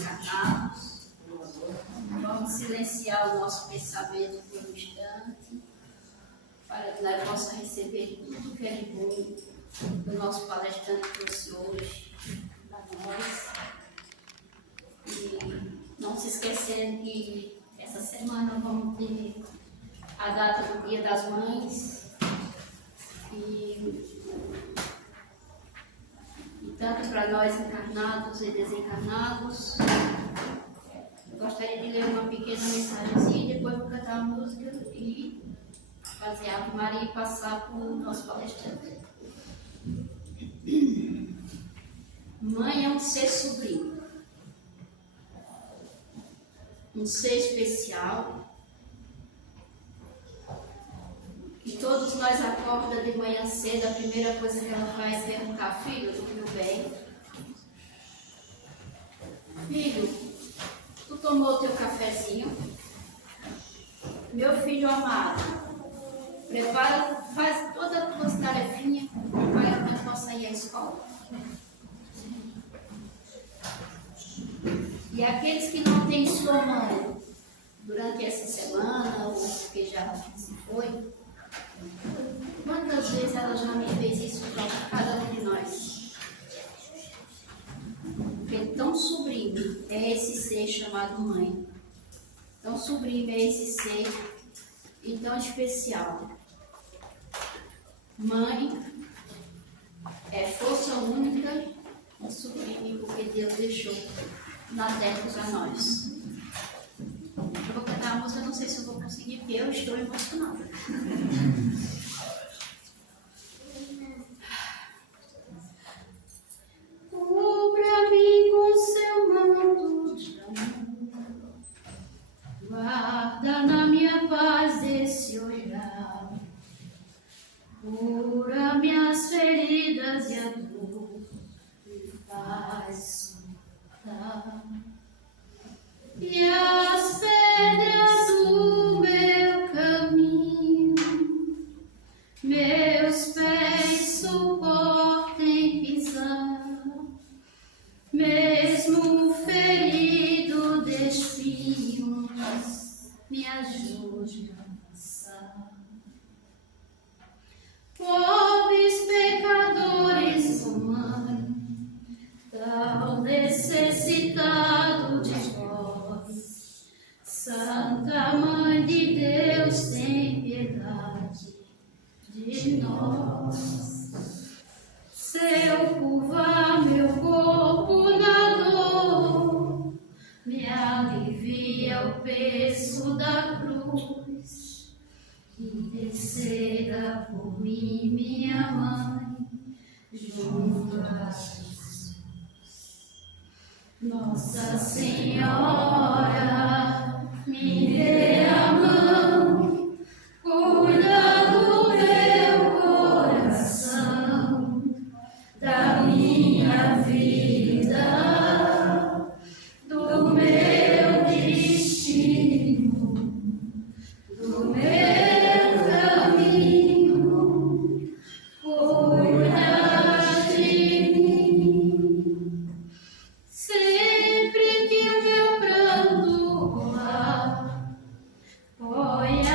encarnados. Vamos silenciar o nosso pensamento por um instante, para que nós possamos receber tudo que é de bom do nosso palestrante trouxe hoje para nós. E não se esquecendo que essa semana vamos ter a data do Dia das Mães. E tanto para nós encarnados e desencarnados, eu gostaria de ler uma pequena mensagenzinha, depois vou cantar a música e fazer a Ave Maria e passar para o nosso palestrante. Mãe é um ser sublime, um ser especial, e todos nós acordamos de manhã cedo, a primeira coisa que ela faz é perguntar: filho, do meu bem, filho, tu tomou o teu cafezinho? Meu filho amado, prepara, faz todas as tuas tarefinhas para que eu possa ir à escola. E aqueles que não têm sua mãe durante essa semana, ou que já se foi, quantas vezes ela já me fez isso para cada um de nós? Porque tão sublime é esse ser chamado mãe, tão sublime é esse ser e tão especial. Mãe é força única e sublime, porque Deus deixou na terra para nós. Eu vou cantar a música, não sei se eu vou conseguir, porque eu estou emocionada. Cubra-me com seu manto de amor, guarda na minha paz esse olhar, cura minhas feridas e a dor me faz soltar. E as pedras do meu caminho, meus pés suportem pisar, mesmo ferido de espinhos, me ajude a passar. Pobres pecadores, oh mãe, tão necessitado de vós, Santa Mãe de Deus, tem piedade de nós. Se eu curvar meu corpo na dor, me alivia o peso da cruz, interceda por mim, minha mãe, junto a Jesus. Nossa Senhora, me dê a mão, cuida do meu coração, da minha vida, do meu destino, do meu caminho, cuida de mim. Sempre que o meu pranto rolar, põe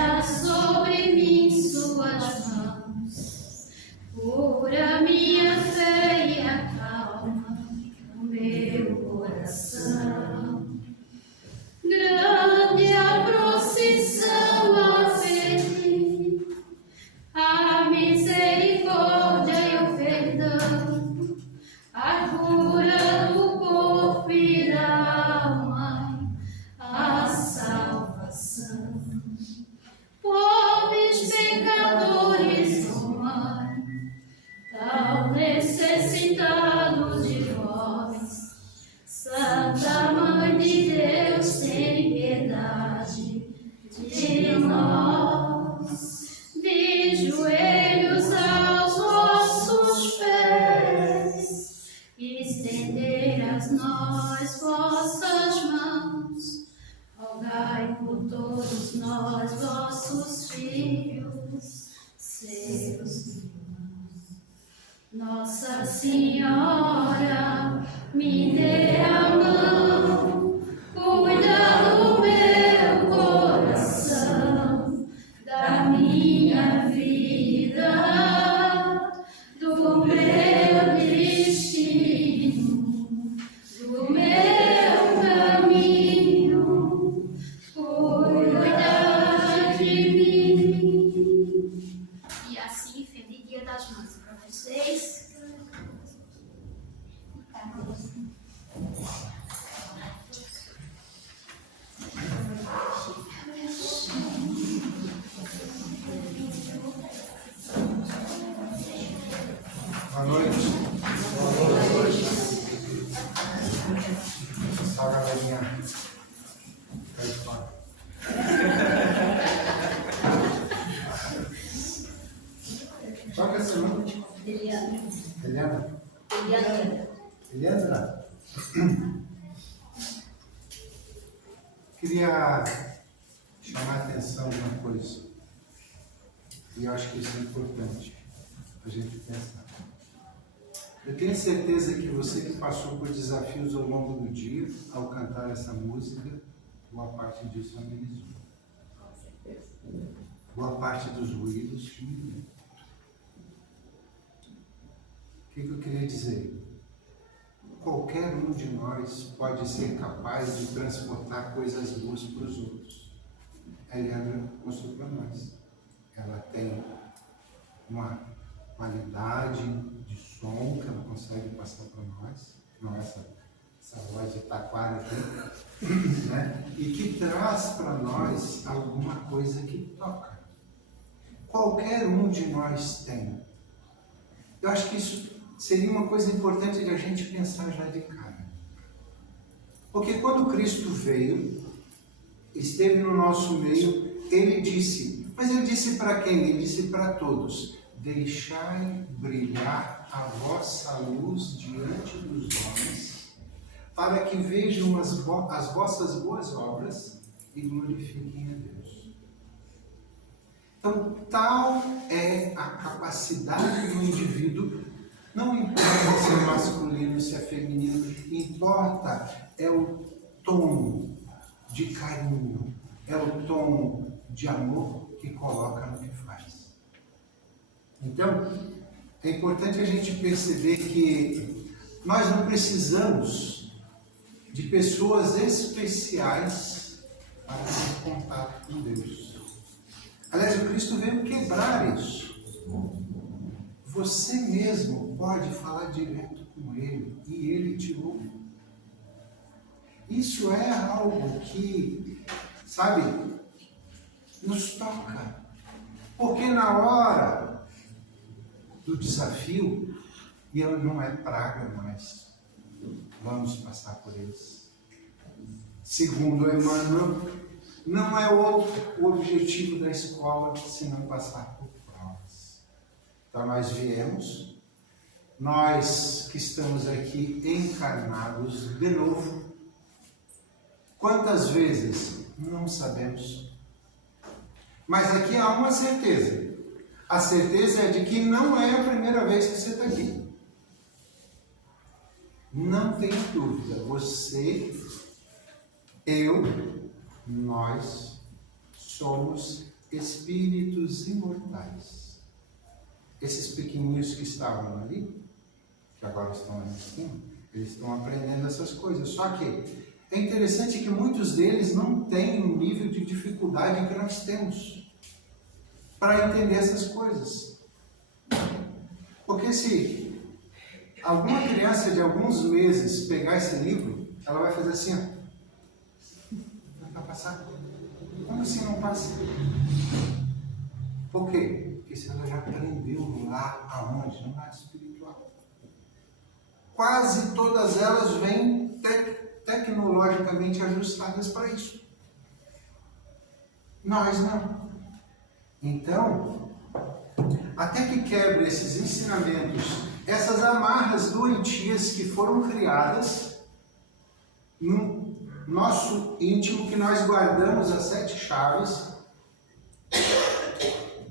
Só a galerinha cai fora. Qual que é seu nome? Eliana. Eliana? Eliana. Eliana? Queria chamar a atenção de uma coisa. E eu acho que isso é importante a gente pensar. Eu tenho certeza que você que passou por desafios ao longo do dia, ao cantar essa música, boa parte disso amenizou. Com certeza. Boa parte dos ruídos diminuiu. O que eu queria dizer? Qualquer um de nós pode ser capaz de transportar coisas boas para os outros. A Eliana mostrou para nós. Ela tem uma qualidade de som que ela consegue passar para nós, não essa voz de taquara aqui, né? E que traz para nós alguma coisa que toca. Qualquer um de nós tem. Eu acho que isso seria uma coisa importante de a gente pensar já de cara. Porque quando Cristo veio, esteve no nosso meio, Ele disse, mas Ele disse para quem? Ele disse para todos, deixai brilhar a vossa luz diante dos homens, para que vejam as vossas boas obras e glorifiquem a Deus. Então, tal é a capacidade do indivíduo. Não importa se é masculino, se é feminino, importa é o tom de carinho, é o tom de amor que coloca no que faz. Então, é importante a gente perceber que nós não precisamos de pessoas especiais para ter contato com Deus. Aliás, o Cristo veio quebrar isso. Você mesmo pode falar direto com Ele e Ele te ouve. Isso é algo que, sabe, nos toca. Porque na hora do desafio, e não é praga mais, vamos passar por eles. Segundo Emmanuel, não é o objetivo da escola senão passar por provas. Então nós viemos, nós que estamos aqui encarnados de novo. Quantas vezes? Não sabemos. Mas aqui há uma certeza. A certeza é de que não é a primeira vez que você está aqui. Não tem dúvida. Você, eu, nós somos espíritos imortais. Esses pequenininhos que estavam ali, que agora estão ali em cima, eles estão aprendendo essas coisas. Só que é interessante que muitos deles não têm o nível de dificuldade que nós temos para entender essas coisas. Porque se alguma criança de alguns meses pegar esse livro, ela vai fazer assim, ó. Vai passar. Como assim não passa? Por quê? Porque se ela já aprendeu lá aonde? No lado espiritual. Quase todas elas vêm tecnologicamente ajustadas para isso. Nós não. Então, até que quebre esses ensinamentos, essas amarras doentias que foram criadas no nosso íntimo, que nós guardamos as 7 chaves,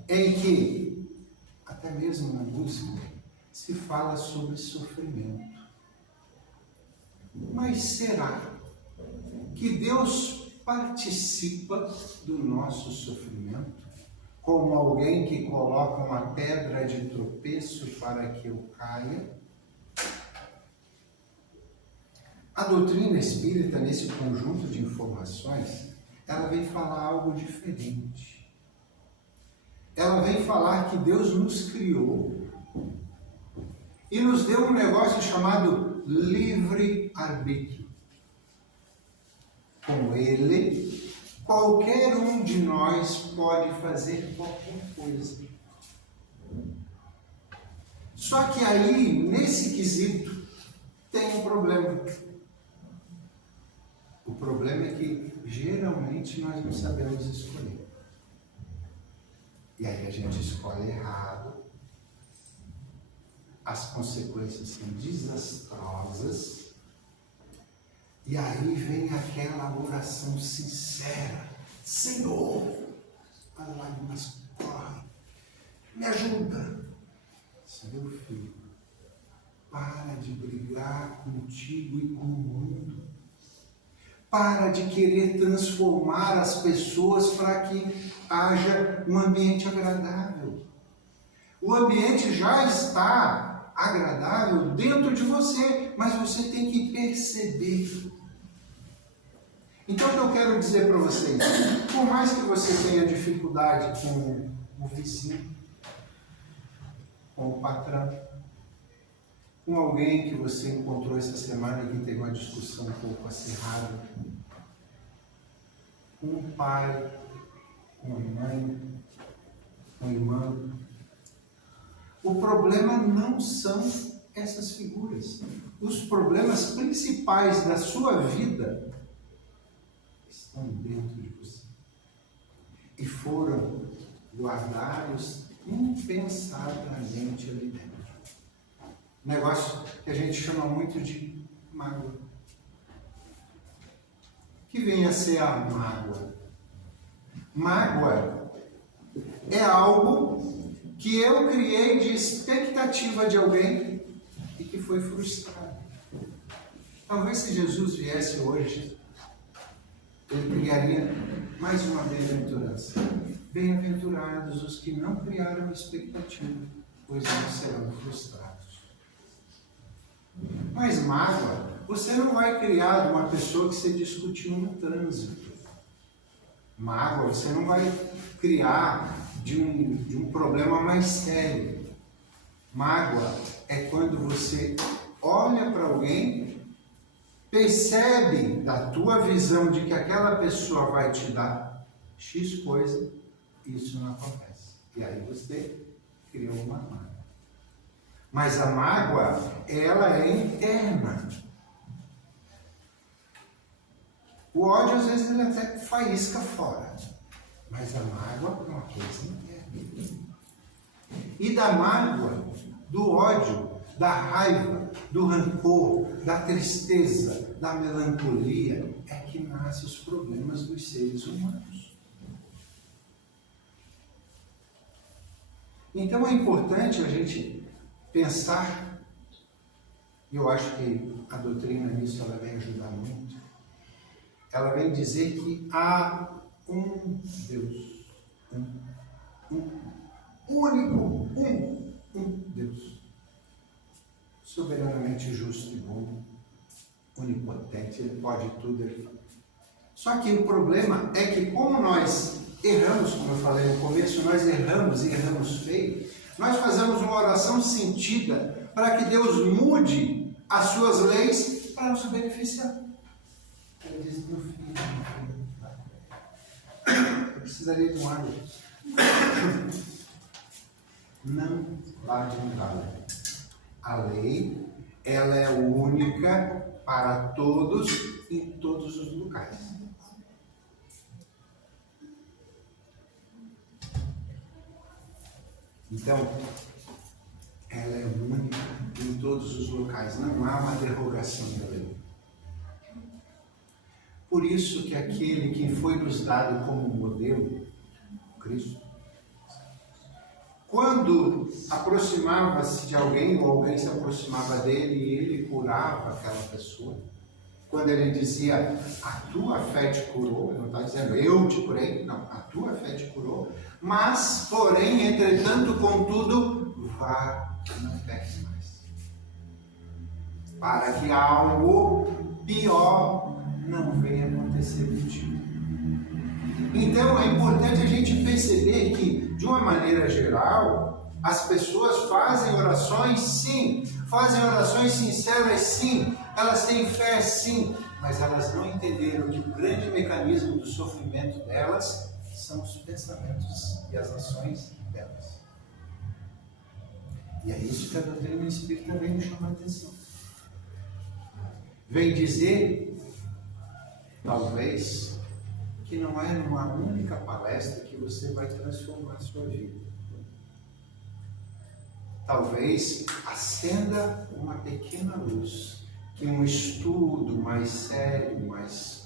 em que, até mesmo na música, se fala sobre sofrimento. Mas será que Deus participa do nosso sofrimento como alguém que coloca uma pedra de tropeço para que eu caia? A doutrina espírita, nesse conjunto de informações, ela vem falar algo diferente. Ela vem falar que Deus nos criou e nos deu um negócio chamado livre-arbítrio. Com ele, qualquer um de nós pode fazer qualquer coisa. Só que aí, nesse quesito, tem um problema. problema é que geralmente nós não sabemos escolher. E aí a gente escolhe errado. As consequências são desastrosas. E aí vem aquela oração sincera: Senhor, as lágrimas correm, me ajuda. Meu filho, para de brigar contigo e com o mundo. Para de querer transformar as pessoas para que haja um ambiente agradável. O ambiente já está agradável dentro de você, mas você tem que perceber. Então, o que eu quero dizer para vocês, por mais que você tenha dificuldade com o vizinho, com o patrão, com alguém que você encontrou essa semana e que teve uma discussão um pouco acirrada, com um pai, com uma mãe, com um irmão. O problema não são essas figuras. Os problemas principais da sua vida estão dentro de você. E foram guardados impensadamente ali dentro. Negócio que a gente chama muito de mágoa. O que vem a ser a mágoa? Mágoa é algo que eu criei de expectativa de alguém e que foi frustrado. Talvez se Jesus viesse hoje, ele criaria mais uma bem-aventurança. Bem-aventurados os que não criaram expectativa, pois não serão frustrados. Mas mágoa, você não vai criar de uma pessoa que você discutiu no trânsito. Mágoa, você não vai criar de um problema mais sério. Mágoa é quando você olha para alguém, percebe da tua visão de que aquela pessoa vai te dar X coisa, e isso não acontece. E aí você criou uma mágoa. Mas a mágoa, ela é interna. O ódio, às vezes, ele até faísca fora. Mas a mágoa é uma coisa interna. E da mágoa, do ódio, da raiva, do rancor, da tristeza, da melancolia, é que nascem os problemas dos seres humanos. Então é importante a gente pensar, e eu acho que a doutrina nisso ela vem ajudar muito. Ela vem dizer que há um Deus, um único, um Deus, soberanamente justo e bom, onipotente, ele pode tudo, ele faz. Só que o problema é que como nós erramos, como eu falei no começo, nós erramos e erramos feio, nós fazemos uma oração sentida para que Deus mude as suas leis para nos beneficiar. Ele diz: meu filho, eu precisaria de um água. Não bate no calo. A lei, ela é única para todos em todos os locais. Então, ela é única em todos os locais. Não há uma derrogação da lei. Por isso que aquele que foi nos dado como modelo, Cristo, quando aproximava-se de alguém ou alguém se aproximava dele e ele curava aquela pessoa, quando ele dizia, a tua fé te curou, ele não está dizendo, eu te curei, não, a tua fé te curou, mas, porém, entretanto, contudo, vá, não peques mais, para que algo pior não venha acontecer contigo. Então, é importante a gente perceber que, de uma maneira geral, as pessoas fazem orações, sim, fazem orações sinceras, sim, elas têm fé, sim, mas elas não entenderam que o grande mecanismo do sofrimento delas são os pensamentos e as ações delas. E é isso que a doutrina espírita vem nos chamar a atenção. Vem dizer Talvez que não é numa única palestra que você vai transformar a sua vida. Talvez acenda uma pequena luz que um estudo mais sério, mais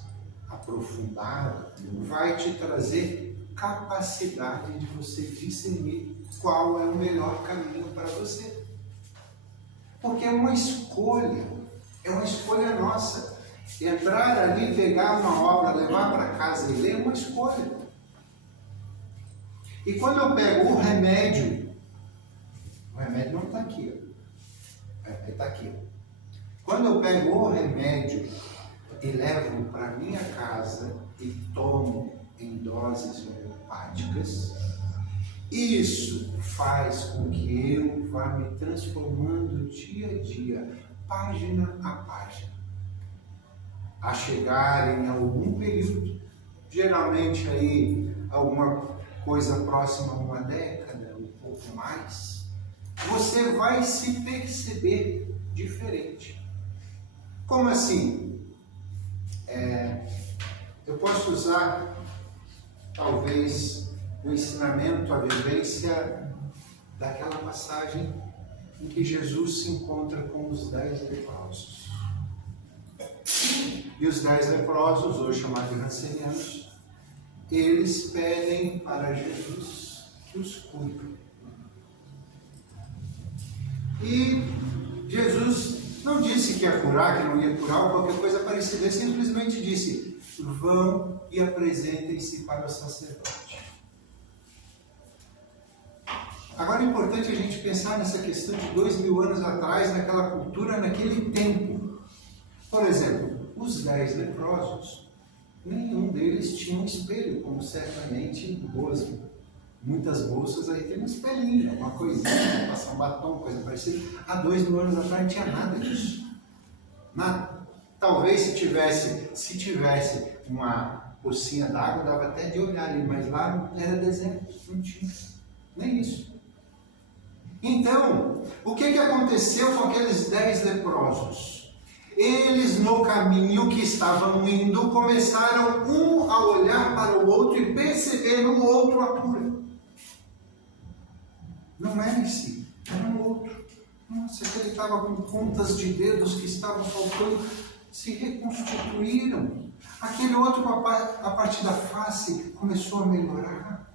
aprofundado, vai te trazer capacidade de você discernir qual é o melhor caminho para você. Porque é uma escolha nossa. Entrar ali, pegar uma obra, levar para casa e ler é uma escolha. E quando eu pego o remédio não está aqui, ó. O remédio está aqui, ó. Quando eu pego o remédio e levo para minha casa e tomo em doses homeopáticas, isso faz com que eu vá me transformando dia a dia, página a página, a chegar em algum período, geralmente aí alguma coisa próxima a uma década, um pouco mais, você vai se perceber diferente. Como assim? Eu posso usar talvez o ensinamento, a vivência daquela passagem em que Jesus se encontra com os 10 leprosos. E os 10 leprosos, hoje chamados de rancenianos, eles pedem para Jesus que os cure. E Jesus não disse que ia curar, que não ia curar, ou qualquer coisa parecida. Ele simplesmente disse: vão e apresentem-se para o sacerdote. Agora é importante a gente pensar nessa questão de 2000 anos atrás, naquela cultura, naquele tempo. Por exemplo, os 10 leprosos, nenhum deles tinha um espelho, como certamente muitas bolsas aí tem um espelhinho, uma coisinha, passar um batom, coisa parecida. Há 2000 anos atrás não tinha nada disso. Nada. Talvez se tivesse uma pocinha d'água, dava até de olhar ali, mas lá era deserto, não tinha nem isso. Então, o que aconteceu com aqueles 10 leprosos? Eles, no caminho que estavam indo, começaram um a olhar para o outro e perceber no outro a cura. Não era em si, era no outro. Nossa, aquele estava com pontas de dedos que estavam faltando, se reconstituíram. Aquele outro, a partir da face, começou a melhorar.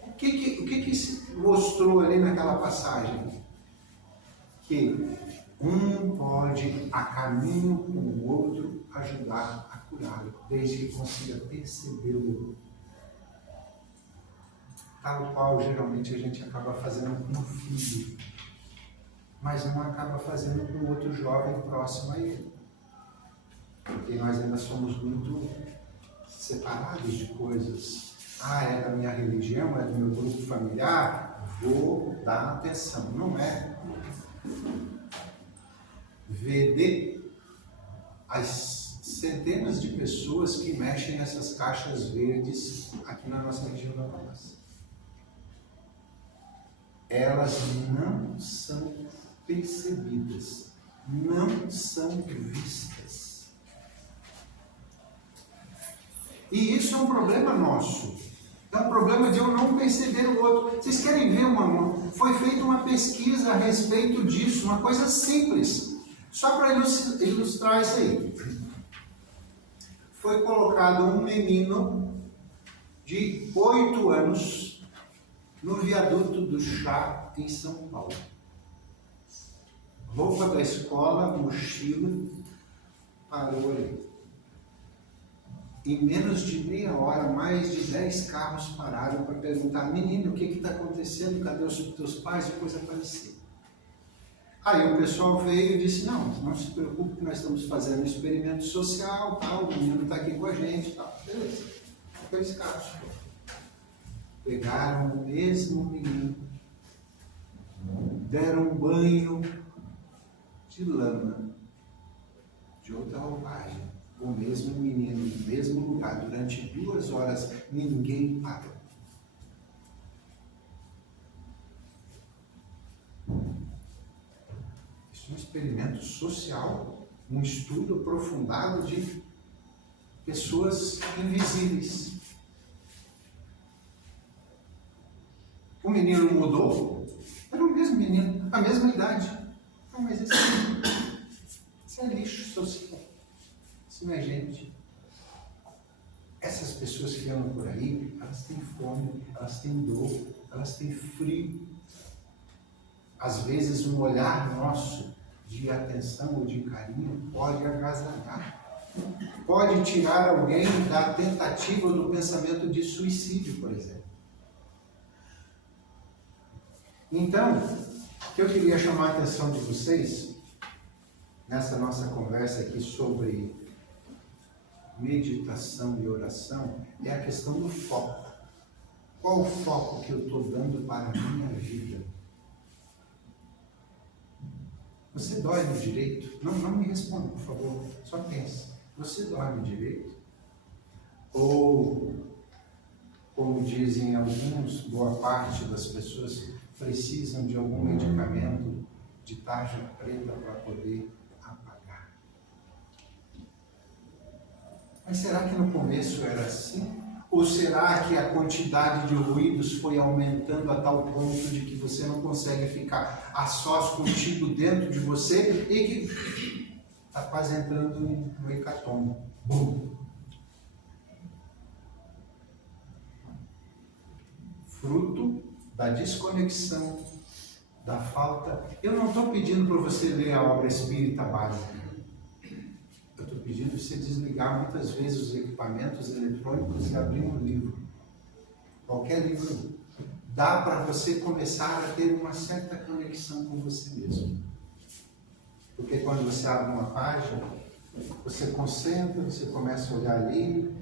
O que se mostrou ali naquela passagem? Que um pode, a caminho com o outro, ajudar a curá-lo, desde que consiga percebê-lo. Tal qual geralmente a gente acaba fazendo com um filho, mas não acaba fazendo com outro jovem próximo a ele. Porque nós ainda somos muito separados de coisas. É da minha religião, é do meu grupo familiar, vou dar atenção. Não é. Vede as centenas de pessoas que mexem nessas caixas verdes aqui na nossa região da Palhaça. Elas não são percebidas, não são vistas. E isso é um problema nosso. É um problema de eu não perceber o outro. Vocês querem ver foi feita uma pesquisa a respeito disso, uma coisa simples, só para ilustrar isso aí. Foi colocado um menino de 8 anos no viaduto do Chá, em São Paulo. Roupa da escola, mochila, parou ali. Em menos de meia hora, mais de 10 carros pararam para perguntar: menino, o que está acontecendo? Cadê os teus pais? E coisa parecida. Aí o pessoal veio e disse: não se preocupe, que nós estamos fazendo um experimento social, tal, o menino está aqui com a gente, tal. Beleza. Aqueles carros pegaram o mesmo menino, deram um banho de lama, de outra roupagem. O mesmo menino, no mesmo lugar, durante 2 horas, ninguém parou. Isso é um experimento social, um estudo aprofundado de pessoas invisíveis. O menino mudou, era o mesmo menino, a mesma idade. Não, mas isso é lixo social. Isso não é gente. Essas pessoas que andam por aí, elas têm fome, elas têm dor, elas têm frio. Às vezes um olhar nosso de atenção ou de carinho pode agasalhar. Pode tirar alguém da tentativa ou do pensamento de suicídio, por exemplo. Então, o que eu queria chamar a atenção de vocês, nessa nossa conversa aqui sobre meditação e oração, é a questão do foco. Qual o foco que eu estou dando para a minha vida? Você dorme direito? Não me responda, por favor, só pense. Você dorme direito? Ou, como dizem alguns, boa parte das pessoas precisam de algum medicamento de tarja preta para poder apagar? Mas será que no começo era assim? Ou será que a quantidade de ruídos foi aumentando a tal ponto de que você não consegue ficar a sós contigo dentro de você e que está quase entrando no hecatombe? Bum! Fruto da desconexão, da falta. Eu não estou pedindo para você ler a obra espírita básica. Eu estou pedindo para você desligar muitas vezes os equipamentos eletrônicos e abrir um livro. Qualquer livro. Dá para você começar a ter uma certa conexão com você mesmo. Porque quando você abre uma página, você concentra, você começa a olhar ali,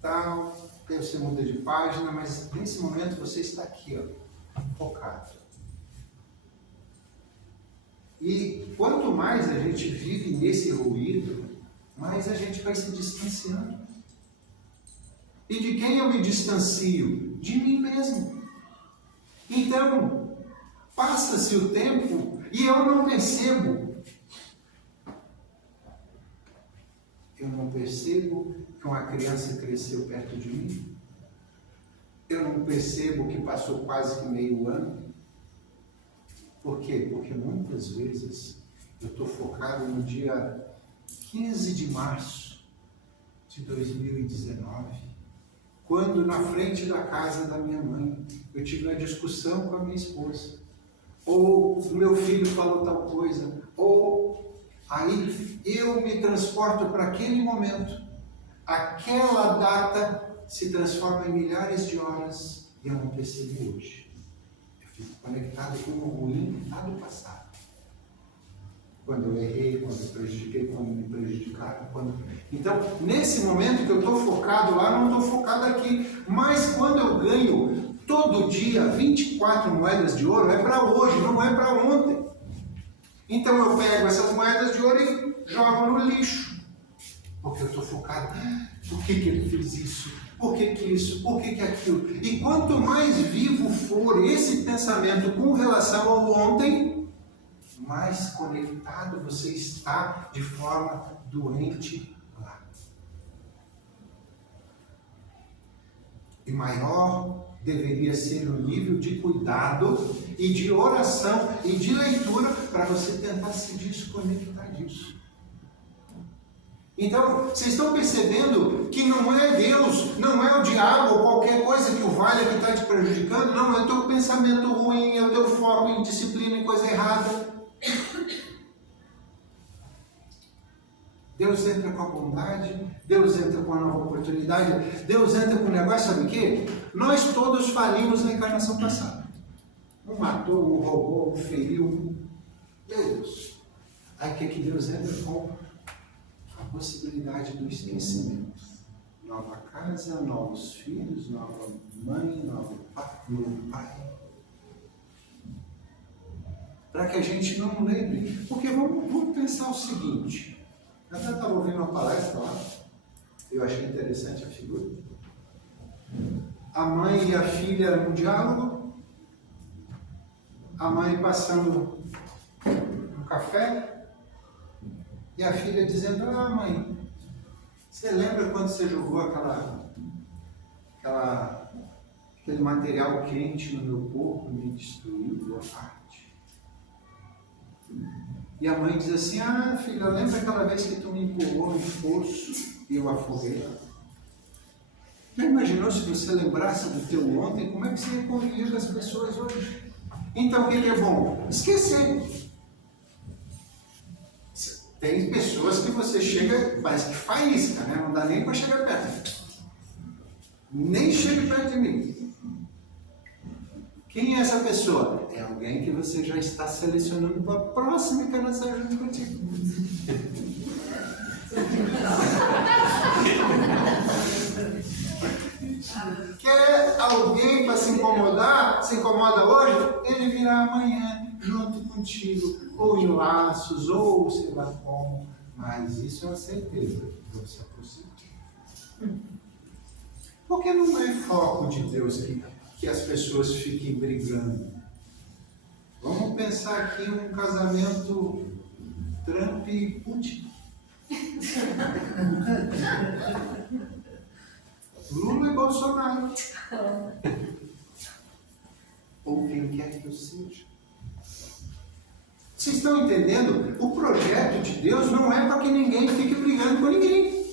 tal, aí você muda de página, mas nesse momento você está aqui, ó, focado. E quanto mais a gente vive nesse ruído, mais a gente vai se distanciando. E de quem eu me distancio? De mim mesmo. Então, passa-se o tempo e eu não percebo. Eu não percebo que uma criança cresceu perto de mim. Eu não percebo que passou quase que meio ano. Por quê? Porque muitas vezes eu estou focado no dia 15 de março de 2019, quando na frente da casa da minha mãe eu tive uma discussão com a minha esposa, ou o meu filho falou tal coisa, ou aí eu me transporto para aquele momento, aquela data se transforma em milhares de horas e eu não percebi hoje. Fico conectado com o ruim lá do passado. Quando eu errei, quando eu prejudiquei, quando me prejudicaram. Então, nesse momento que eu estou focado lá, não estou focado aqui. Mas quando eu ganho todo dia 24 moedas de ouro, é para hoje, não é para ontem. Então eu pego essas moedas de ouro e jogo no lixo. Porque eu estou focado. Por que ele fez isso? Por que isso? Por que aquilo? E quanto mais vivo for esse pensamento com relação ao ontem, mais conectado você está de forma doente lá. E maior deveria ser o nível de cuidado e de oração e de leitura para você tentar se desconectar disso. Então, vocês estão percebendo que não é Deus, não é o diabo ou qualquer coisa que o valha que está te prejudicando, não, é o teu pensamento ruim, é o teu foco em disciplina, em coisa errada. Deus entra com a bondade, Deus entra com a nova oportunidade, Deus entra com o negócio, sabe o quê? Nós todos falimos na encarnação passada. Um matou, um roubou, um feriu. Deus. Aí o que Deus entra com? A possibilidade do esquecimento. Nova casa, novos filhos, nova mãe, novo pai. Para que a gente não lembre. Porque vamos pensar o seguinte. Eu até estava ouvindo uma palestra lá. Eu achei interessante a figura. A mãe e a filha num diálogo. A mãe passando um café. E a filha dizendo, mãe, Você lembra quando você jogou aquele material quente no meu corpo e me destruiu boa parte? E a mãe diz assim, ah, filha, lembra aquela vez que tu me empurrou no fosso e eu afoguei? Já imaginou se você lembrasse do teu ontem, como é que você ia conviver com as pessoas hoje? Então, o que é bom? Esquecer. Tem pessoas que você chega, parece que faísca, né? Não dá nem para chegar perto. Nem chega perto de mim. Quem é essa pessoa? É alguém que você já está selecionando para a próxima encarnação junto contigo. Quer alguém para se incomodar? Se incomoda hoje? Ele virá amanhã junto contigo, ou em laços, ou sei lá como. Mas isso é uma certeza. Deus se aproxima. Porque não é foco de Deus que as pessoas fiquem brigando. Vamos pensar aqui num casamento Trump e Putin. Lula e Bolsonaro. Ou quem quer que eu seja. Vocês estão entendendo? O projeto de Deus não é para que ninguém fique brigando com ninguém.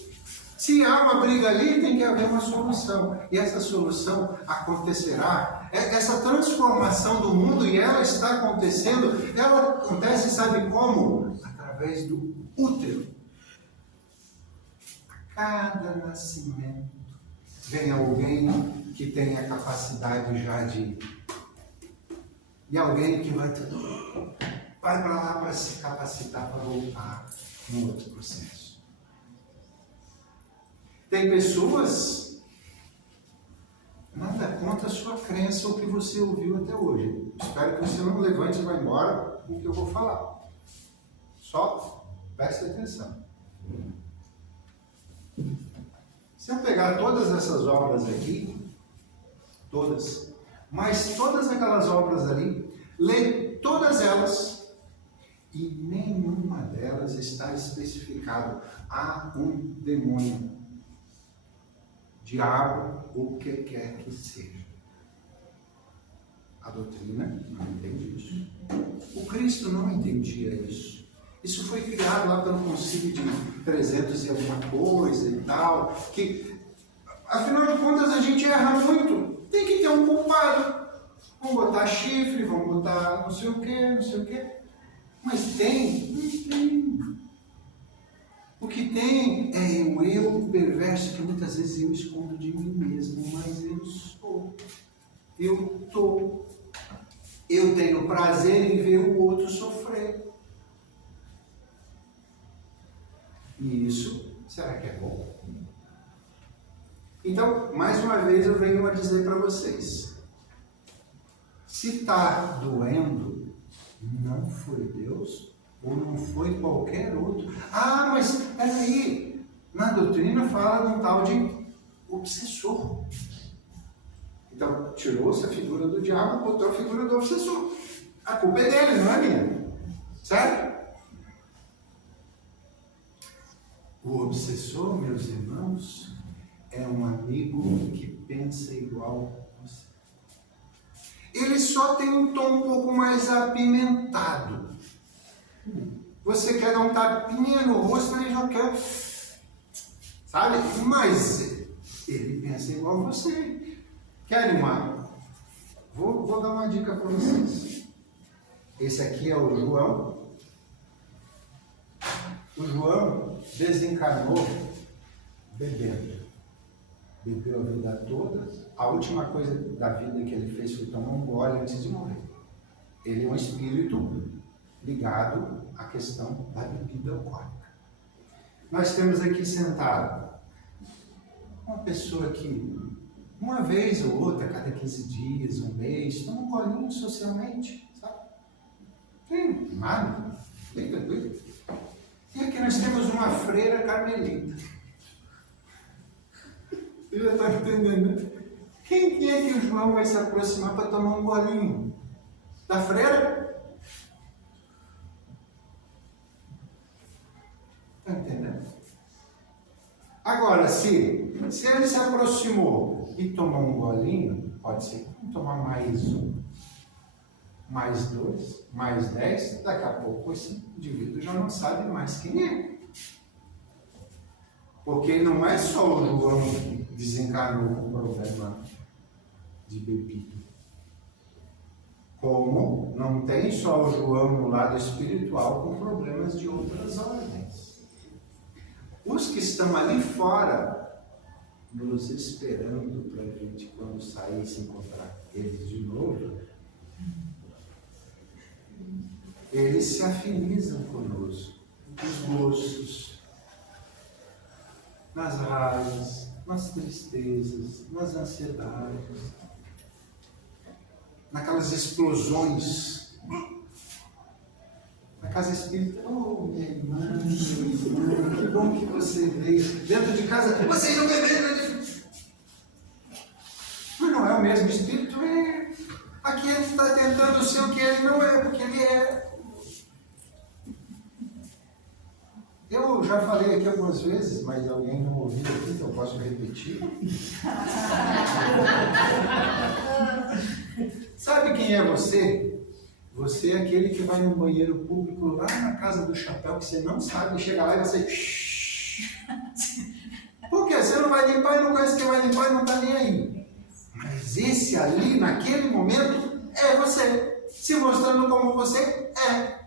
Se há uma briga ali, tem que haver uma solução. E essa solução acontecerá. Essa transformação do mundo, e ela está acontecendo, ela acontece, sabe como? Através do útero. A cada nascimento vem alguém que tem a capacidade já de... E alguém que vai para lá para se capacitar para voltar no outro processo. Tem pessoas, nada contra a sua crença ou o que você ouviu até hoje. Espero que você não levante e vá embora com o que eu vou falar. Só preste atenção. Se eu pegar todas essas obras aqui, todas, mas todas aquelas obras ali, ler todas elas, e nenhuma delas está especificado. Há um demônio, diabo, ou o que quer que seja. A doutrina não entende isso. O Cristo não entendia isso. Isso foi criado lá pelo concílio de 300 e alguma coisa e tal, que, afinal de contas, a gente erra muito. Tem que ter um culpado. Vamos botar chifre, vamos botar não sei o que, não sei o que. Mas tem? Não tem. O que tem é o eu perverso que muitas vezes eu escondo de mim mesmo, mas eu sou. Eu estou. Eu tenho prazer em ver o outro sofrer. E isso, será que é bom? Então, mais uma vez eu venho a dizer para vocês. Se está doendo, não foi Deus ou não foi qualquer outro. Ah, mas peraí, na doutrina fala de um tal de obsessor. Então, tirou-se a figura do diabo, botou a figura do obsessor. A culpa é dele, não é minha. Certo? O obsessor, meus irmãos, é um amigo que pensa igual a você. Ele só tem um tom um pouco mais apimentado. Você quer dar um tapinha no rosto, ele já quer... Sabe? Mas ele pensa igual a você. Querem uma? Vou dar uma dica para vocês. Esse aqui é o João. O João desencarnou bebendo. Bebeu a vida toda. A última coisa da vida que ele fez foi tomar um gole antes de morrer. Ele é um espírito ligado à questão da bebida alcoólica. Nós temos aqui sentado uma pessoa que, uma vez ou outra, cada 15 dias, um mês, toma um golinho socialmente, sabe? Nada, bem tranquilo. E aqui nós temos uma freira carmelita. Você já está entendendo? Quem é que o João vai se aproximar para tomar um golinho? Da freira? Está entendendo? Agora, se ele se aproximou e tomou um golinho, pode ser que vamos tomar mais um, mais dois, mais 10, daqui a pouco esse indivíduo já não sabe mais quem é. Porque não é só o João que desencarnou com problema de bebida. Como não tem só o João no lado espiritual com problemas de outras ordens. Os que estão ali fora, nos esperando para a gente, quando sair, se encontrar eles de novo, eles se afinizam conosco, nos gostos, nas raivas, nas tristezas, nas ansiedades, naquelas explosões. Na casa espírita, oh, minha irmã, meu irmão, que bom que você veio. Dentro de casa, vocês não beberam. Mas não é o mesmo espírito, é. Aqui ele está tentando ser o que ele não é, porque ele é. Eu já falei aqui algumas vezes, mas alguém não ouviu aqui, então eu posso repetir. Sabe quem é você? Você é aquele que vai no banheiro público lá na casa do chapéu, que você não sabe, chega lá e você... Por quê? Você não vai limpar e não conhece quem vai limpar e não está nem aí. Mas esse ali, naquele momento, é você. Se mostrando como você é.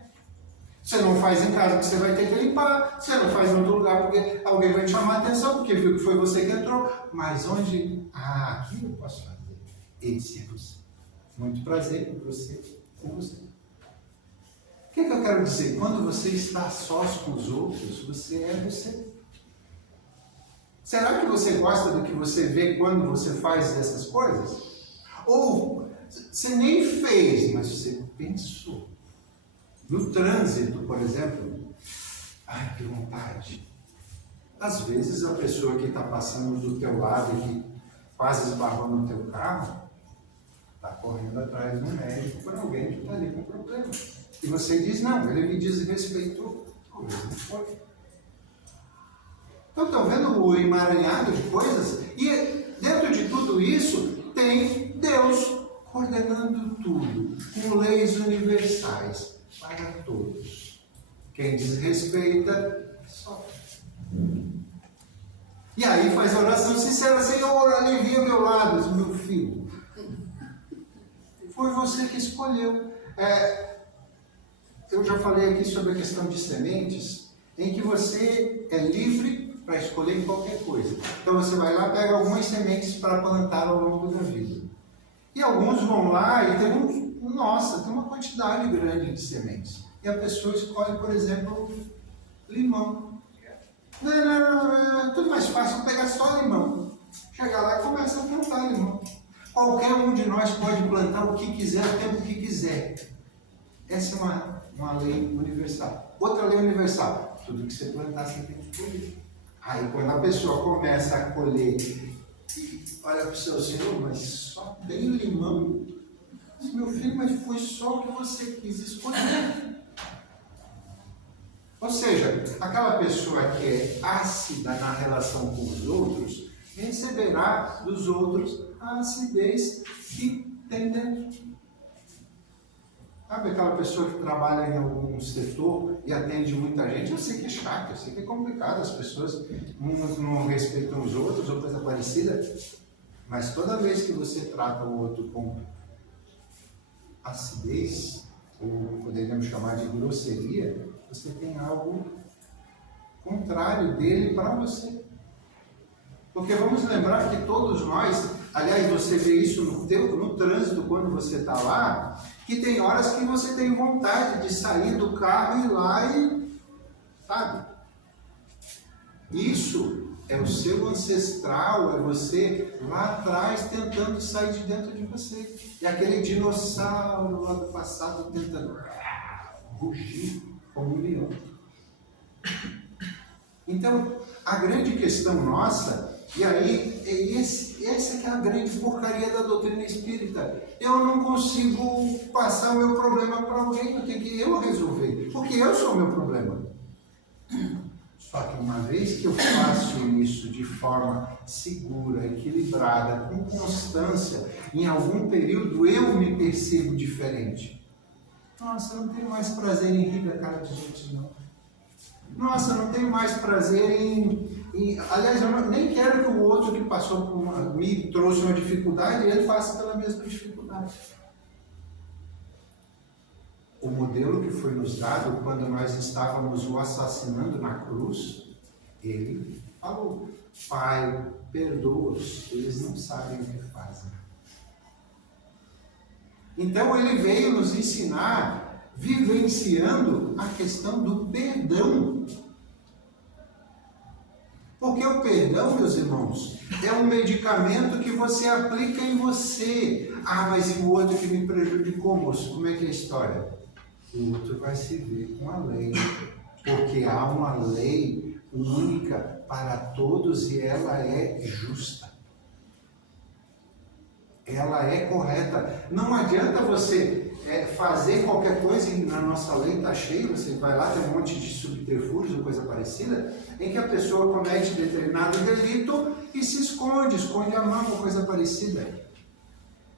Você não faz em casa porque você vai ter que limpar, você não faz em outro lugar porque alguém vai te chamar a atenção, porque viu que foi você que entrou. Mas onde... Ah, aqui eu posso fazer. Esse é você. Muito prazer com você. Com você. O que eu quero dizer? Quando você está sós com os outros, você é você. Será que você gosta do que você vê quando você faz essas coisas? Ou você nem fez, mas você pensou. No trânsito, por exemplo, ai, que vontade. Às vezes a pessoa que está passando do teu lado e que quase esbarrou no teu carro, está correndo atrás do médico por alguém que está ali com problema. E você diz, não, ele me desrespeitou. Talvez não foi. Então estão vendo o emaranhado de coisas? E dentro de tudo isso tem Deus coordenando tudo, com leis universais para todos. Quem desrespeita, sofre. E aí faz oração sincera, Senhor, alivia o meu lado, meu filho. Foi você que escolheu. Eu já falei aqui sobre a questão de sementes, em que você é livre para escolher qualquer coisa. Então você vai lá, pega algumas sementes para plantar ao longo da vida. E alguns vão lá e tem uma quantidade grande de sementes. E a pessoa escolhe, por exemplo, limão. Não, é tudo mais fácil pegar só limão. Chegar lá e começa a plantar limão. Qualquer um de nós pode plantar o que quiser, o tempo que quiser. Essa é uma lei universal. Outra lei universal. Tudo que você plantar, você tem que colher. Aí quando a pessoa começa a colher, olha para o seu Senhor, mas só tem limão? Meu filho, mas foi só o que você quis escolher. Ou seja, aquela pessoa que é ácida na relação com os outros, receberá dos outros a acidez que tem dentro. Sabe aquela pessoa que trabalha em algum setor e atende muita gente? Eu sei que é chato, eu sei que é complicado, as pessoas não respeitam os outros ou coisa parecida, mas toda vez que você trata o outro com acidez, ou poderíamos chamar de grosseria, você tem algo contrário dele para você. Porque vamos lembrar que todos nós, aliás, você vê isso no trânsito quando você está lá, que tem horas que você tem vontade de sair do carro e ir lá e, sabe? Isso é o seu ancestral, é você lá atrás tentando sair de dentro de você. É aquele dinossauro lá do passado tentando rugir como um leão. Então, a grande questão nossa, e aí, essa que é a grande porcaria da doutrina espírita. Eu não consigo passar o meu problema para alguém, eu tenho que eu resolver, porque eu sou o meu problema. Só que uma vez que eu faço isso de forma segura, equilibrada, com constância, em algum período eu me percebo diferente. Nossa, eu não tenho mais prazer em rir da cara de gente, não. Nossa, eu não tenho mais prazer aliás, eu nem quero que o outro que passou por me trouxe uma dificuldade, ele passe pela mesma dificuldade. O modelo que foi nos dado quando nós estávamos o assassinando na cruz, ele falou: Pai, perdoa-os, eles não sabem o que fazem. Então ele veio nos ensinar, vivenciando a questão do perdão. Porque o perdão, meus irmãos, é um medicamento que você aplica em você. Ah, mas e o outro que me prejudicou, moço? Como é que é a história? O outro vai se ver com a lei, porque há uma lei única para todos e ela é justa. Ela é correta. Não adianta você fazer qualquer coisa, e na nossa lei está cheio, você vai lá, tem um monte de subterfúgios ou coisa parecida, em que a pessoa comete determinado delito e se esconde a mão ou coisa parecida.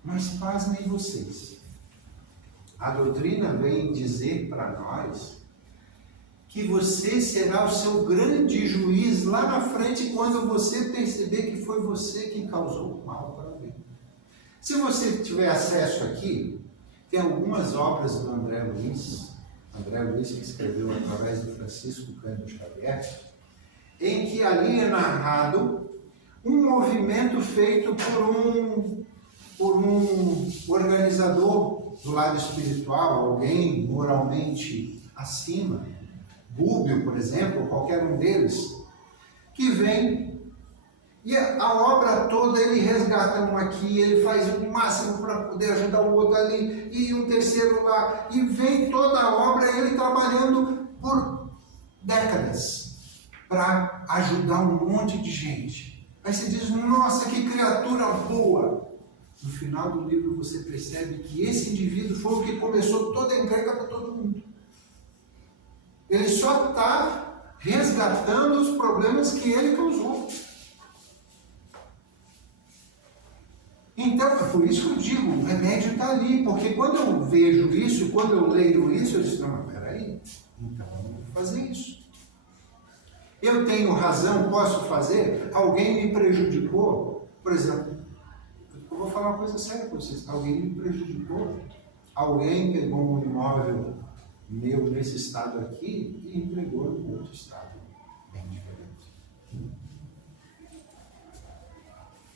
Mas pasmem vocês. A doutrina vem dizer para nós que você será o seu grande juiz lá na frente quando você perceber que foi você quem causou o mal para alguém. Se você tiver acesso aqui, tem algumas obras do André Luiz que escreveu através do Francisco Cândido Xavier, em que ali é narrado um movimento feito por um organizador do lado espiritual, alguém moralmente acima, Búbio, por exemplo, qualquer um deles, que vem e a obra toda ele resgata um aqui, ele faz o máximo para poder ajudar o outro ali, e um terceiro lá, e vem toda a obra ele trabalhando por décadas para ajudar um monte de gente. Aí você diz: nossa, que criatura boa! No final do livro você percebe que esse indivíduo foi o que começou toda a encrenca para todo mundo. Ele só está resgatando os problemas que ele causou. Então, é por isso que eu digo, o remédio está ali, porque quando eu vejo isso, quando eu leio isso, eu digo: não, mas peraí, então eu não vou fazer isso. Eu tenho razão, posso fazer? Alguém me prejudicou? Por exemplo, eu vou falar uma coisa séria para vocês. Alguém me prejudicou? Alguém pegou um imóvel meu nesse estado aqui e entregou em outro estado, bem diferente.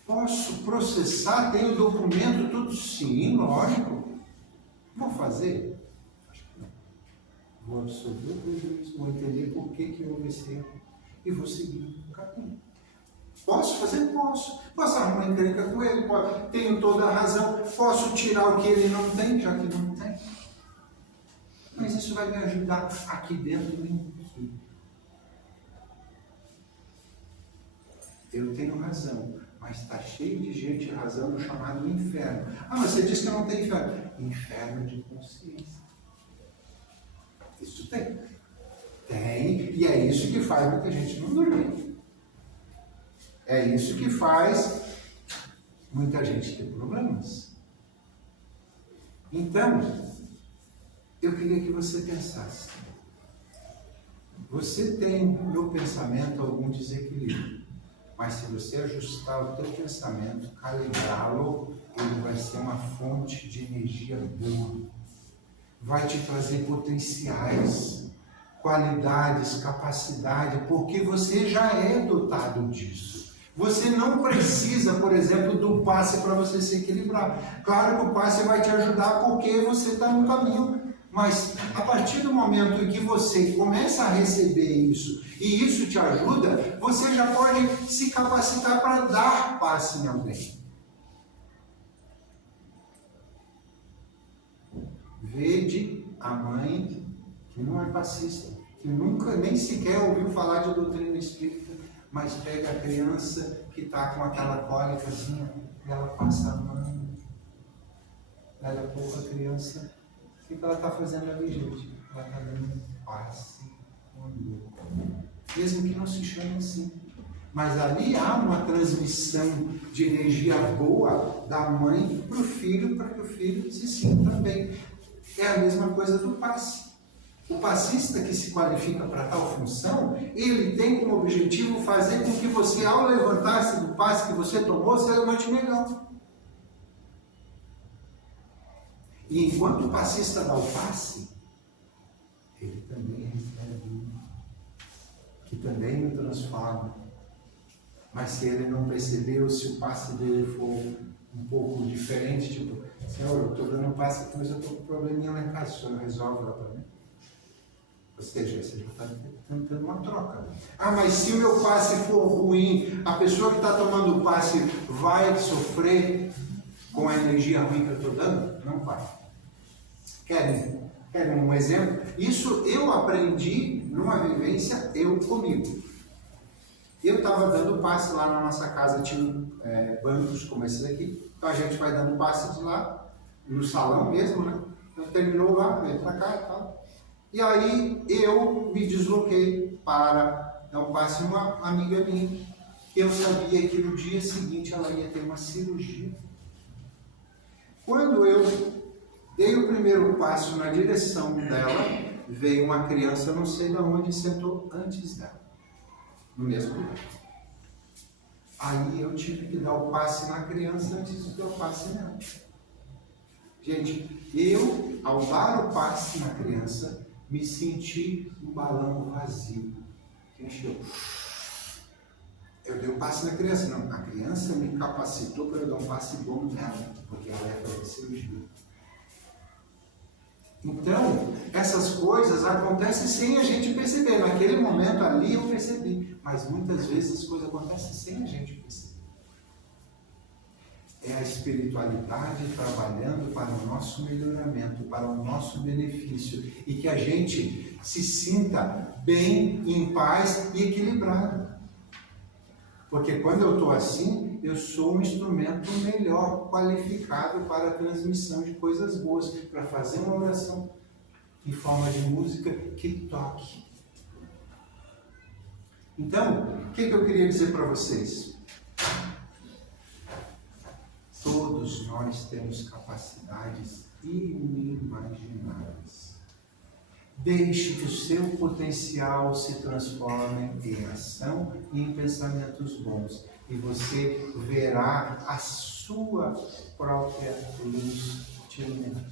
Posso processar? Tenho documento, tudo? Sim, lógico. Vou fazer? Acho que não. Vou absorver o prejuízo, vou entender por que houve esse erro e vou seguir o caminho. Posso fazer? Posso. Posso arrumar encrenca com ele? Tenho toda a razão. Posso tirar o que ele não tem, já que não tem. Mas isso vai me ajudar aqui dentro em mim. Eu tenho razão, mas está cheio de gente razão no chamado inferno. Ah, mas você disse que não tem inferno. Inferno de consciência. Isso tem. Tem, e é isso que faz muita gente não dormir. É isso que faz muita gente ter problemas. Então, eu queria que você pensasse. Você tem no pensamento algum desequilíbrio, mas se você ajustar o teu pensamento, calibrá-lo, ele vai ser uma fonte de energia boa. Vai te trazer potenciais, qualidades, capacidade, porque você já é dotado disso. Você não precisa, por exemplo, do passe para você se equilibrar. Claro que o passe vai te ajudar porque você está no caminho. Mas a partir do momento em que você começa a receber isso e isso te ajuda, você já pode se capacitar para dar passe em alguém. Vede a mãe que não é passista, que nunca nem sequer ouviu falar de doutrina espírita, mas pega a criança que está com aquela cólicazinha, ela passa a mão, daqui a pouco a criança, o que ela está fazendo ali, gente? Ela está dando passe com amor. mesmo que não se chame assim. Mas ali há uma transmissão de energia boa da mãe para o filho, para que o filho se sinta bem. É a mesma coisa do passe. O passista que se qualifica para tal função, ele tem como objetivo fazer com que você, ao levantar-se do passe que você tomou, se levante melhor. E enquanto o passista dá o passe, ele também recebe um, que também o transforma. Mas se ele não percebeu, se o passe dele for um pouco diferente, tipo, Senhor, eu estou dando um passe aqui, mas eu estou com um probleminha lá em casa, o Senhor resolve lá para mim. Ou seja, você já está tentando uma troca. Ah, mas se o meu passe for ruim, a pessoa que está tomando o passe vai sofrer com a energia ruim que eu estou dando? Não vai. Querem um exemplo? Isso eu aprendi numa vivência eu comigo. Eu estava dando passe lá na nossa casa, tinha bancos como esse daqui, então a gente vai dando passe de lá, no salão mesmo, né? Então terminou lá, veio para cá e tal. E aí eu me desloquei para dar um passe a uma amiga minha. Eu sabia que no dia seguinte ela ia ter uma cirurgia. Quando eu dei o primeiro passo na direção dela, veio uma criança, não sei de onde, sentou antes dela. No mesmo lugar. Aí eu tive que dar o passe na criança antes de dar o passe nela. Gente, eu, ao dar o passe na criança, me senti um balão vazio. Que encheu. Eu dei o passe na criança. Não, a criança me capacitou para eu dar um passe bom nela, porque ela ia fazer cirurgia. Então, essas coisas acontecem sem a gente perceber. Naquele momento ali eu percebi. Mas muitas vezes as coisas acontecem sem a gente perceber. É a espiritualidade trabalhando para o nosso melhoramento, para o nosso benefício. E que a gente se sinta bem, em paz e equilibrado. Porque quando eu estou assim, eu sou um instrumento melhor, qualificado para a transmissão de coisas boas, para fazer uma oração em forma de música que toque. Então, o que eu queria dizer para vocês? Todos nós temos capacidades inimagináveis. Deixe que o seu potencial se transforme em ação e em pensamentos bons. E você verá a sua própria luz te iluminar.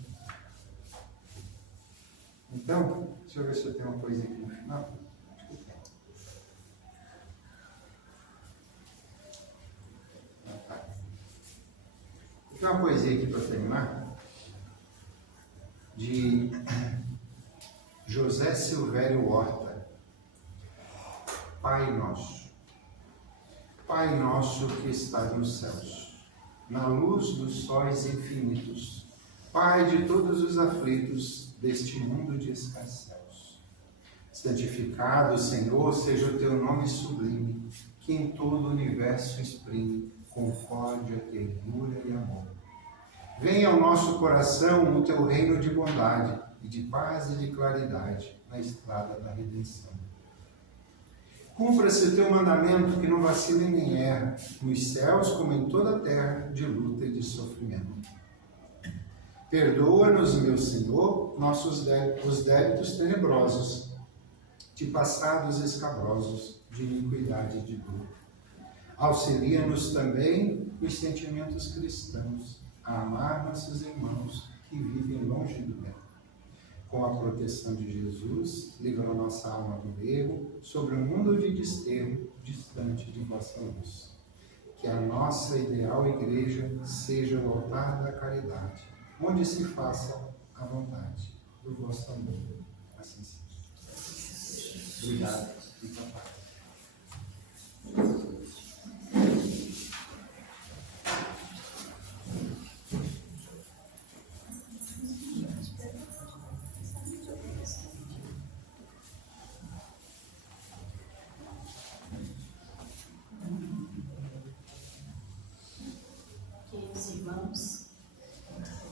Então, deixa eu ver se eu tenho uma coisa aqui no final. Acho que tem. Tem uma poesia aqui para terminar, de José Silvério Horta. Pai nosso. Pai nosso que está nos céus, na luz dos sóis infinitos, Pai de todos os aflitos deste mundo de escarcéus. Santificado, Senhor, seja o teu nome sublime, que em todo o universo exprime concórdia, ternura e amor. Venha ao nosso coração o teu reino de bondade e de paz e de claridade na estrada da redenção. Cumpra-se o teu mandamento que não vacila e nem erra, nos céus como em toda a terra, de luta e de sofrimento. Perdoa-nos, meu Senhor, os débitos tenebrosos, de passados escabrosos, de iniquidade e de dor. Auxilia-nos também nos sentimentos cristãos, a amar nossos irmãos que vivem longe do bem. Com a proteção de Jesus, livra a nossa alma do erro, sobre um mundo de desterro, distante de vossa luz. Que a nossa ideal igreja seja o altar da caridade, onde se faça a vontade do vosso amor. Assim seja. Obrigado e paz.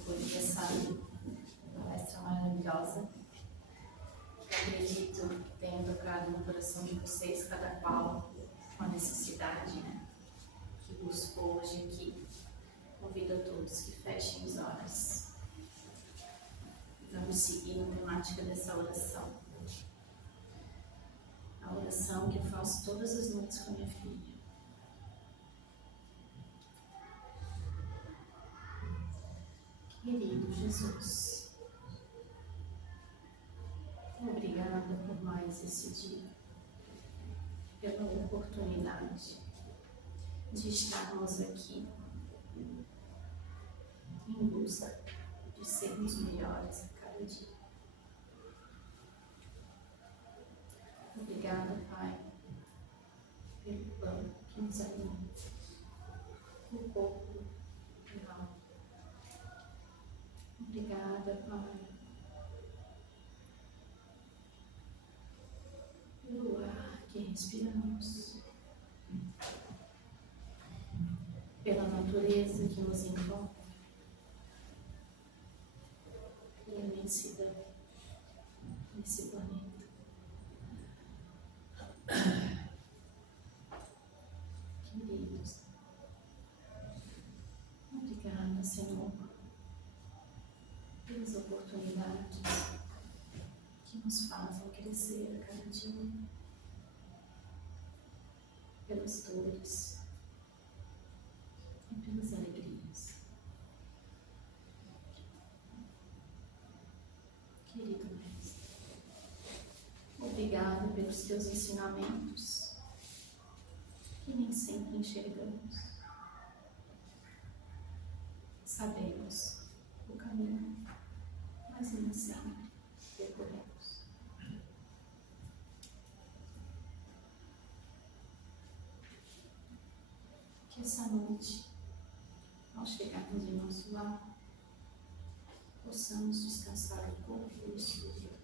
Depois dessa palestra maravilhosa, que acredito que tenha tocado no coração de vocês, temática dessa oração. A oração que eu faço todas as noites com a minha filha. Querido Jesus, obrigada por mais esse dia, pela oportunidade de estarmos aqui em busca de sermos melhores a cada dia. Obrigada, Pai, pelo pão que nos alimenta, o corpo e a alma. Obrigada, Pai, pelo ar que respiramos, pela natureza que nos envolve, pela imensidão desse planeta. Queridos, obrigada, Senhor, pelas oportunidades que nos fazem crescer a cada dia, pelas dores e pelas alegrias. Querido Mestre, obrigada pelos teus ensinamentos, que nem sempre enxergamos. Sabemos o caminho, mas nem sempre percorremos. Que essa noite, ao chegarmos em nosso lar, possamos descansar o corpo e o espírito.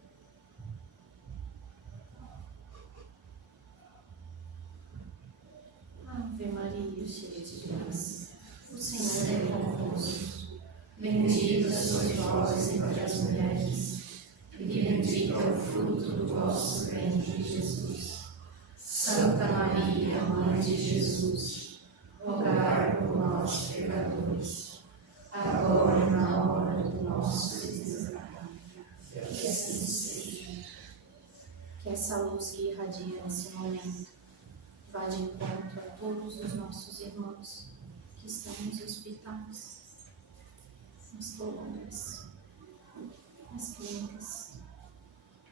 Ave Maria, cheia de graça, o Senhor é convosco. Bendita sois vós entre as mulheres, e bendito é o fruto do vosso ventre, Jesus. Santa Maria, Mãe de Jesus, rogai por nós, pecadores, agora e na hora do nosso desencarne. Que assim seja. Que essa luz que irradia nesse momento vá de encontro a todos os nossos irmãos que estão nos hospitais, nas colônias, nas clínicas,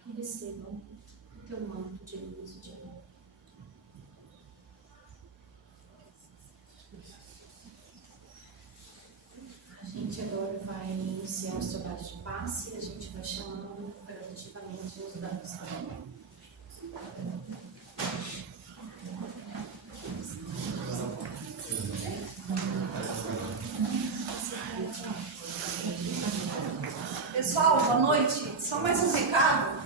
que recebam o teu manto de luz e de amor. A gente agora vai iniciar os trabalhos de passe e a gente vai chamando gradativamente os danos também. Pessoal, boa noite. Só mais um recado.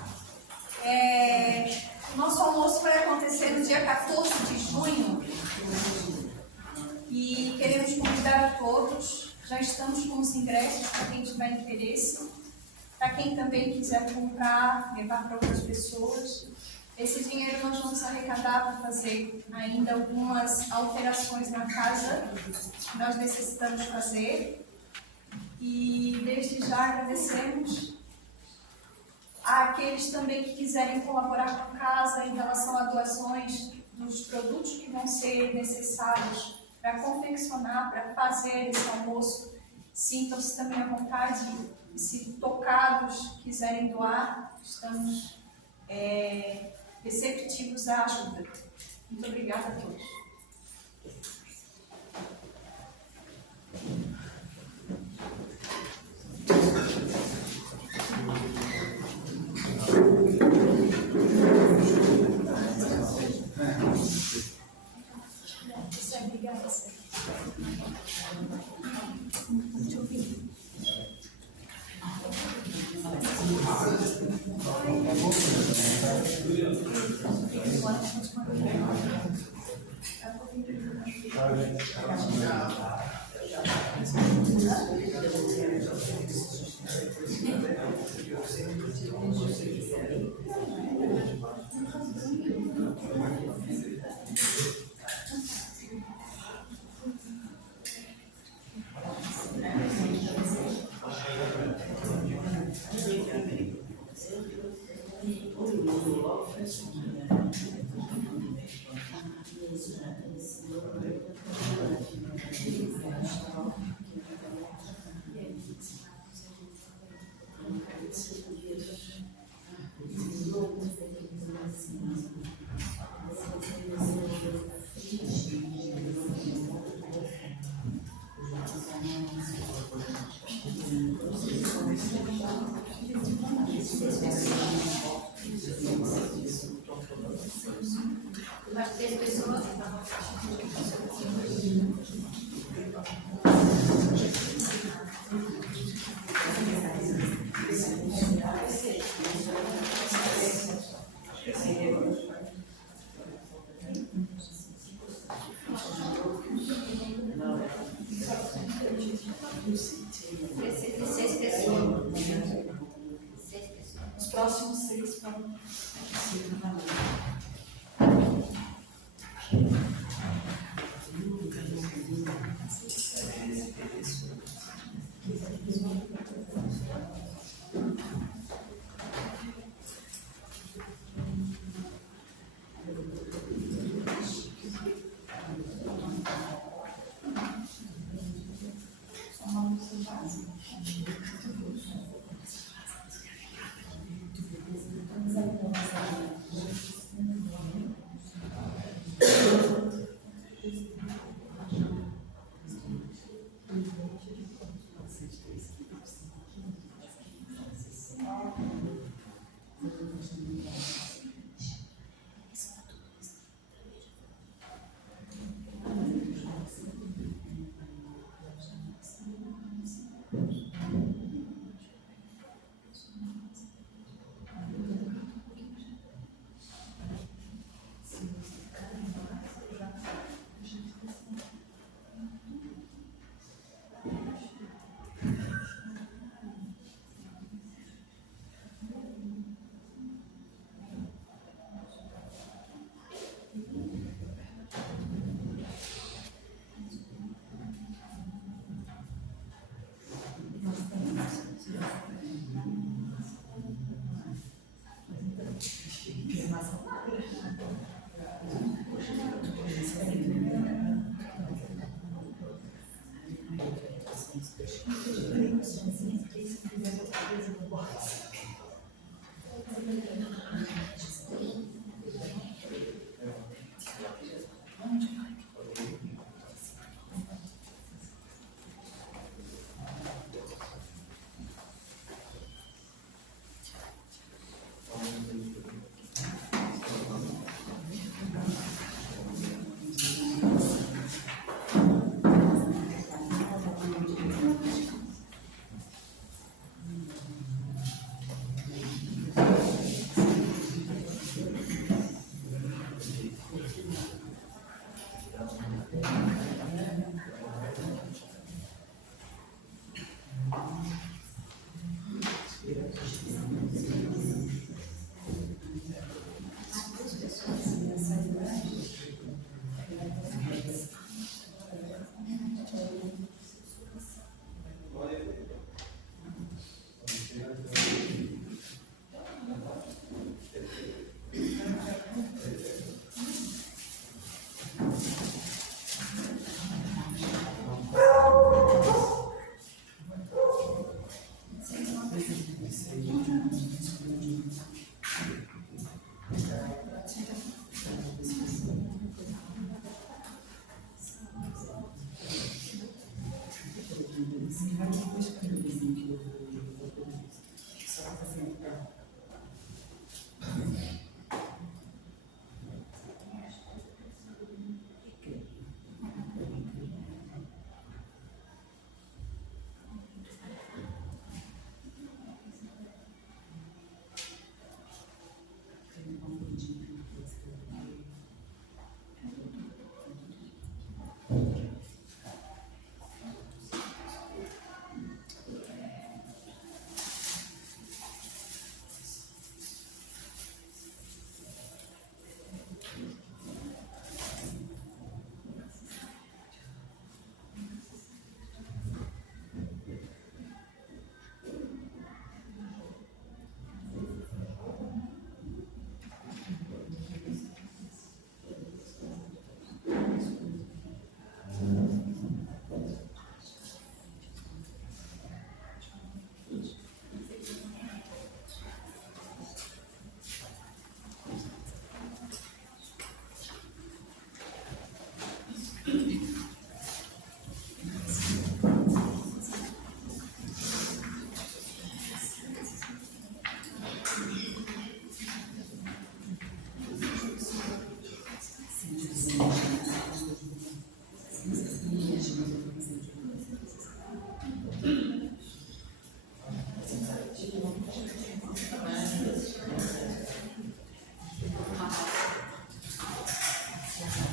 Nosso almoço vai acontecer no dia 14 de junho e queremos convidar a todos. Já estamos com os ingressos para quem tiver interesse, para quem também quiser comprar, levar para outras pessoas. Esse dinheiro nós vamos arrecadar para fazer ainda algumas alterações na casa que nós necessitamos fazer. E desde já agradecemos àqueles também que quiserem colaborar com a casa em relação a doações dos produtos que vão ser necessários para confeccionar, para fazer esse almoço. Sintam-se também à vontade, e se tocados quiserem doar, estamos receptivos à ajuda. Muito obrigada a todos. Obrigada, Sérgio. Deixa eu ouvir. Precisa de 6 pessoas. 6 pessoas. Os próximos 6 vão.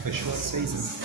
Fechou às 6.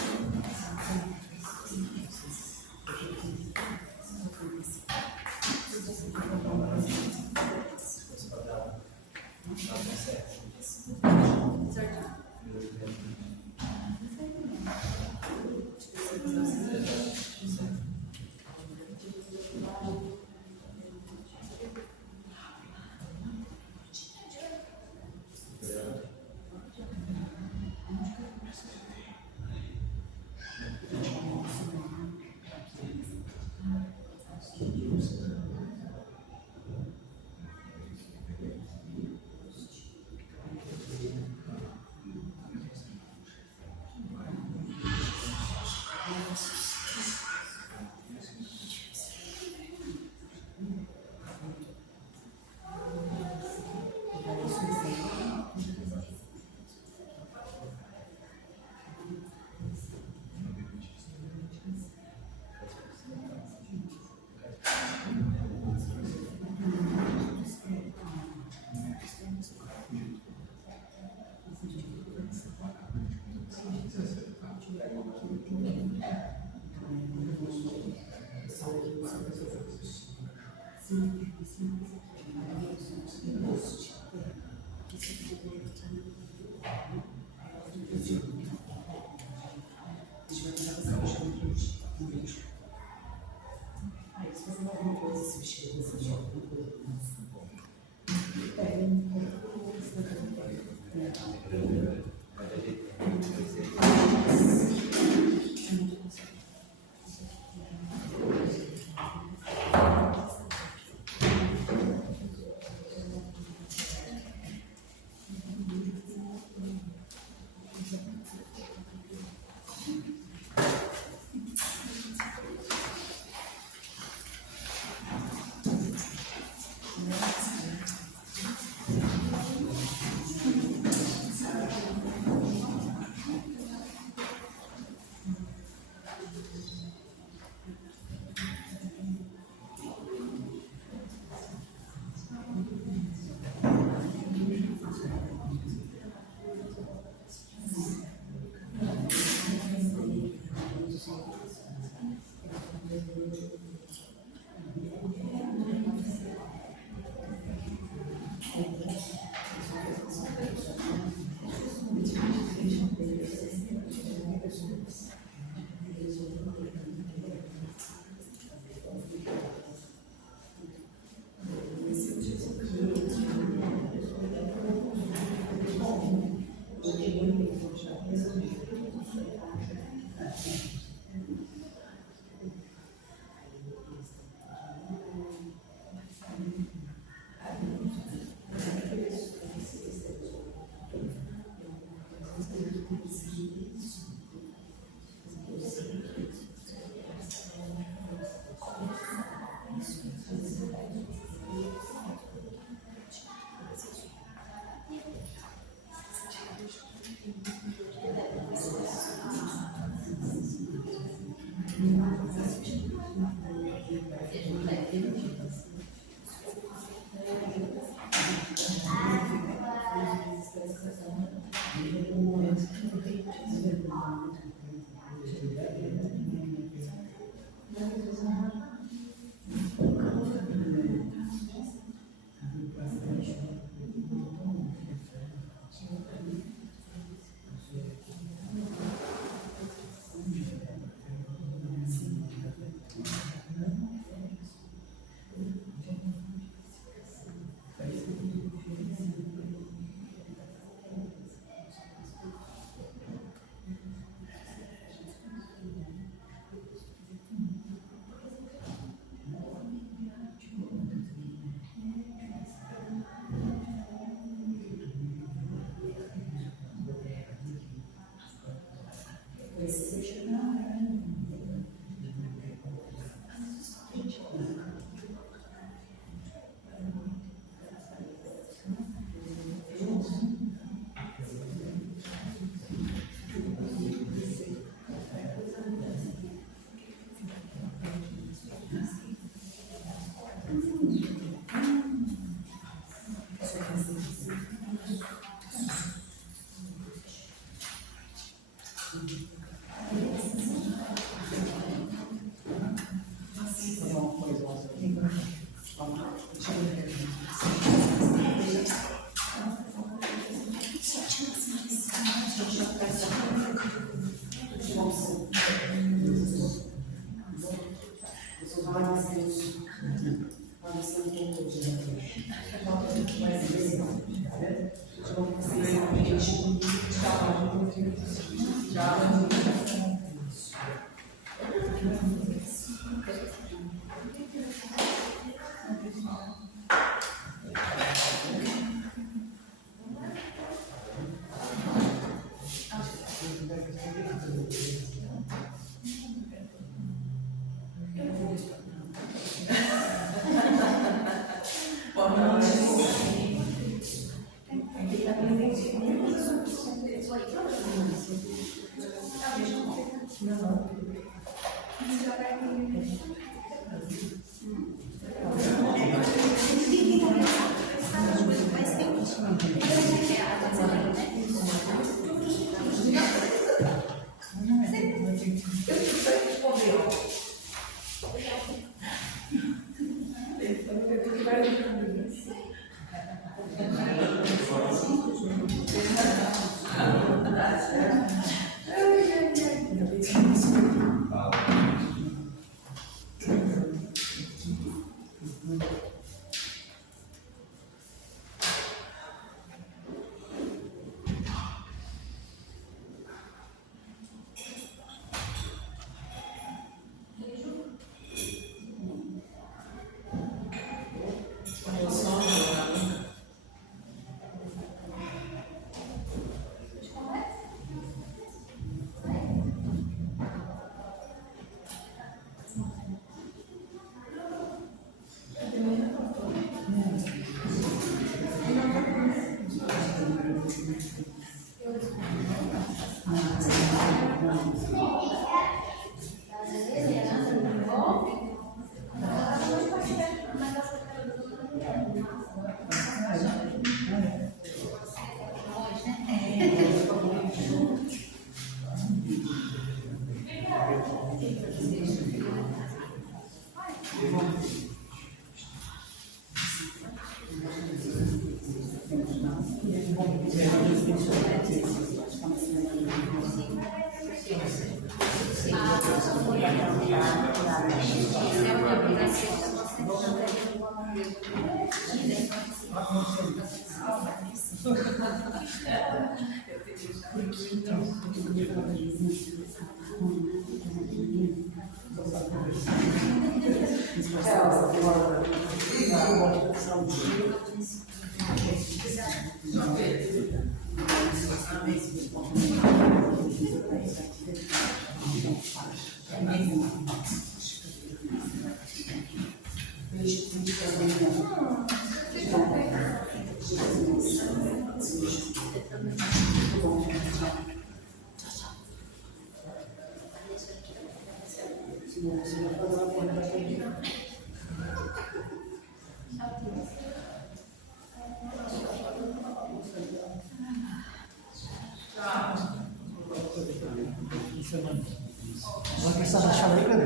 Vai precisar da chave aí, cadê?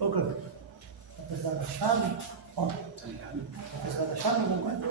Ô, cadê? Vai precisar da chave? Ó. Vai precisar da chave? Não vai? Não.